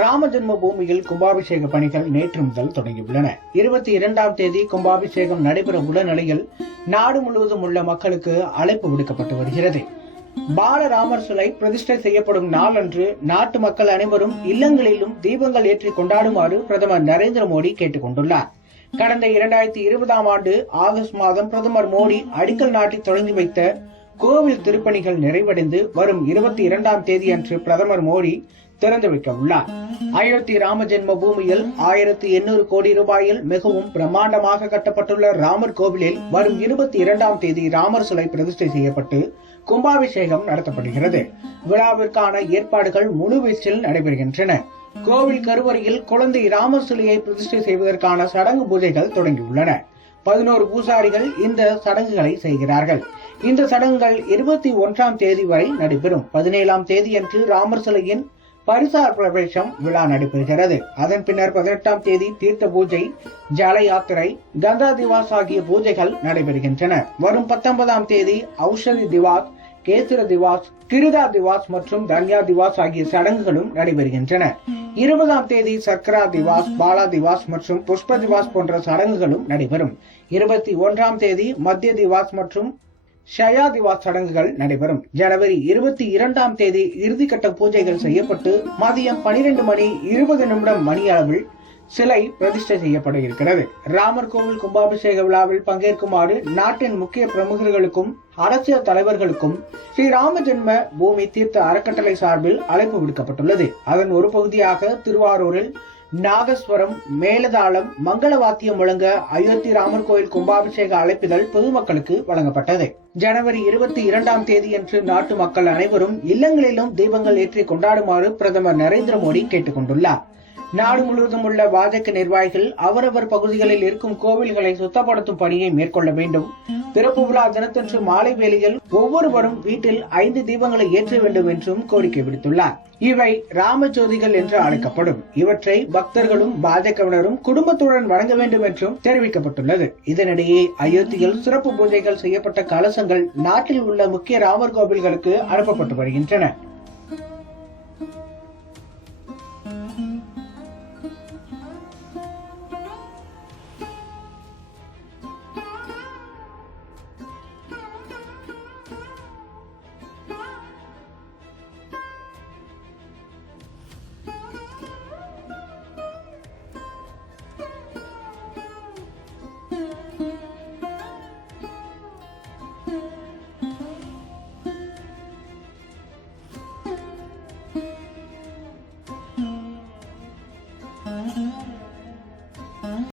ராம ஜென்ம பூமியில் கும்பாபிஷேக பணிகள் நேற்று முதல் தொடங்கியுள்ளன. இருபத்தி இரண்டாம் தேதி கும்பாபிஷேகம் நடைபெற உள்ள நிலையில் நாடு முழுவதும் உள்ள மக்களுக்கு அழைப்பு விடுக்கப்பட்டு வருகிறது. பாலராமர் சிலை பிரதிஷ்டை செய்யப்படும் நாள் அன்று நாட்டு மக்கள் அனைவரும் இல்லங்களிலும் தீபங்கள் ஏற்றி கொண்டாடுமாறு பிரதமர் நரேந்திர மோடி கேட்டுக் கொண்டுள்ளார். கடந்த இரண்டாயிரத்தி இருபதாம் ஆண்டு ஆகஸ்ட் மாதம் பிரதமர் மோடி அடிக்கல் நாட்டி தொடங்கி வைத்த கோவில் திருப்பணிகள் நிறைவடைந்து வரும் இருபத்தி இரண்டாம் தேதி அன்று பிரதமர் மோடி திறந்து வைக்க உள்ளார் அயோத்தி ராம ஜென்ம பூமியில் ஆயிரத்தி எண்ணூறு கோடி ரூபாயில் மிகவும் பிரம்மாண்டமாக கட்டப்பட்டுள்ள ராமர் கோவிலில் வரும் இருபத்தி இரண்டாம் தேதி ராமர் சிலை பிரதிஷ்டை செய்யப்பட்டு கும்பாபிஷேகம் நடத்தப்படுகிறது. விழாவிற்கான ஏற்பாடுகள் முழுவீச்சில் நடைபெறுகின்றன. கோவில் கருவறையில் குழந்தை ராமர் சிலையை பிரதிஷ்டை செய்வதற்கான சடங்கு பூஜைகள் தொடங்கியுள்ளன. பதினோரு பூசாரிகள் இந்த சடங்குகளை செய்கிறார்கள். இந்த சடங்குகள் இருபத்தி ஒன்றாம் தேதி வரை நடைபெறும். பதினேழாம் தேதியன்று ராமர் சிலையின் பரிசார் பிரவேசம் விழா நடைபெறுகிறது. அதன் பின்னர் பதினெட்டாம் தேதி தீர்த்த பூஜை ஜல யாத்திரை கங்கா திவாஸ் ஆகிய பூஜைகள் நடைபெறுகின்றன. வரும் பத்தொன்பதாம் தேதி ஔஷதி திவாஸ் கேசர திவாஸ் கிருதா திவாஸ் மற்றும் தன்யா திவாஸ் ஆகிய சடங்குகளும் நடைபெறுகின்றன. இருபதாம் தேதி சர்க்கரா திவாஸ் பாலா திவாஸ் மற்றும் புஷ்ப திவாஸ் போன்ற சடங்குகளும் நடைபெறும். இருபத்தி ஒன்றாம் தேதி மத்திய திவாஸ் மற்றும் ஷயா சடங்குகள் நடைபெறும். ஜனவரி இருபத்தி இரண்டாம் தேதி இறுதிக்கட்ட பூஜைகள் செய்யப்பட்டு மதியம் பனிரெண்டு மணி இருபது நிமிடம் மணி அளவில் சிலை பிரதிஷ்டை செய்யப்பட இருக்கிறது. ராமர் கோவில் கும்பாபிஷேக விழாவில் பங்கேற்குமாறு நாட்டின் முக்கிய பிரமுகர்களுக்கும் அரசியல் தலைவர்களுக்கும் ஸ்ரீ ராம ஜென்ம பூமி தீர்த்த அறக்கட்டளை சார்பில் அழைப்பு விடுக்கப்பட்டுள்ளது. அதன் ஒரு பகுதியாக திருவாரூரில் நாகஸ்வரம் மேலதாளம் மங்கள வாத்தியம் முழங்க அயோத்தி ராமர் கோயில் கும்பாபிஷேக அழைப்பிதழ் பொதுமக்களுக்கு வழங்கப்பட்டது. ஜனவரி இருபத்தி இரண்டாம் தேதியன்று நாட்டு மக்கள் அனைவரும் இல்லங்களிலும் தீபங்கள் ஏற்றி கொண்டாடுமாறு பிரதமர் நரேந்திர மோடி கேட்டுக் கொண்டுள்ளார் நாடு முழுவதும் உள்ள பாஜக நிர்வாகிகள் அவரவர் பகுதிகளில் இருக்கும் கோவில்களை சுத்தப்படுத்தும் பணியை மேற்கொள்ள வேண்டும். திறப்பு விழா தினத்தன்று மாலை வேளையில் ஒவ்வொருவரும் வீட்டில் ஐந்து தீபங்களை ஏற்ற வேண்டும் என்றும் கோரிக்கை விடுத்துள்ளார். இவை ராம ஜோதிகள் என்று அழைக்கப்படும். இவற்றை பக்தர்களும் பாஜகவினரும் குடும்பத்துடன் வழங்க வேண்டும் என்றும் தெரிவிக்கப்பட்டுள்ளது. இதனிடையே அயோத்தியில் சிறப்பு பூஜைகள் செய்யப்பட்ட கலசங்கள் நாட்டில் உள்ள முக்கிய ராமர் கோவில்களுக்கு அனுப்பப்பட்டு வருகின்றன.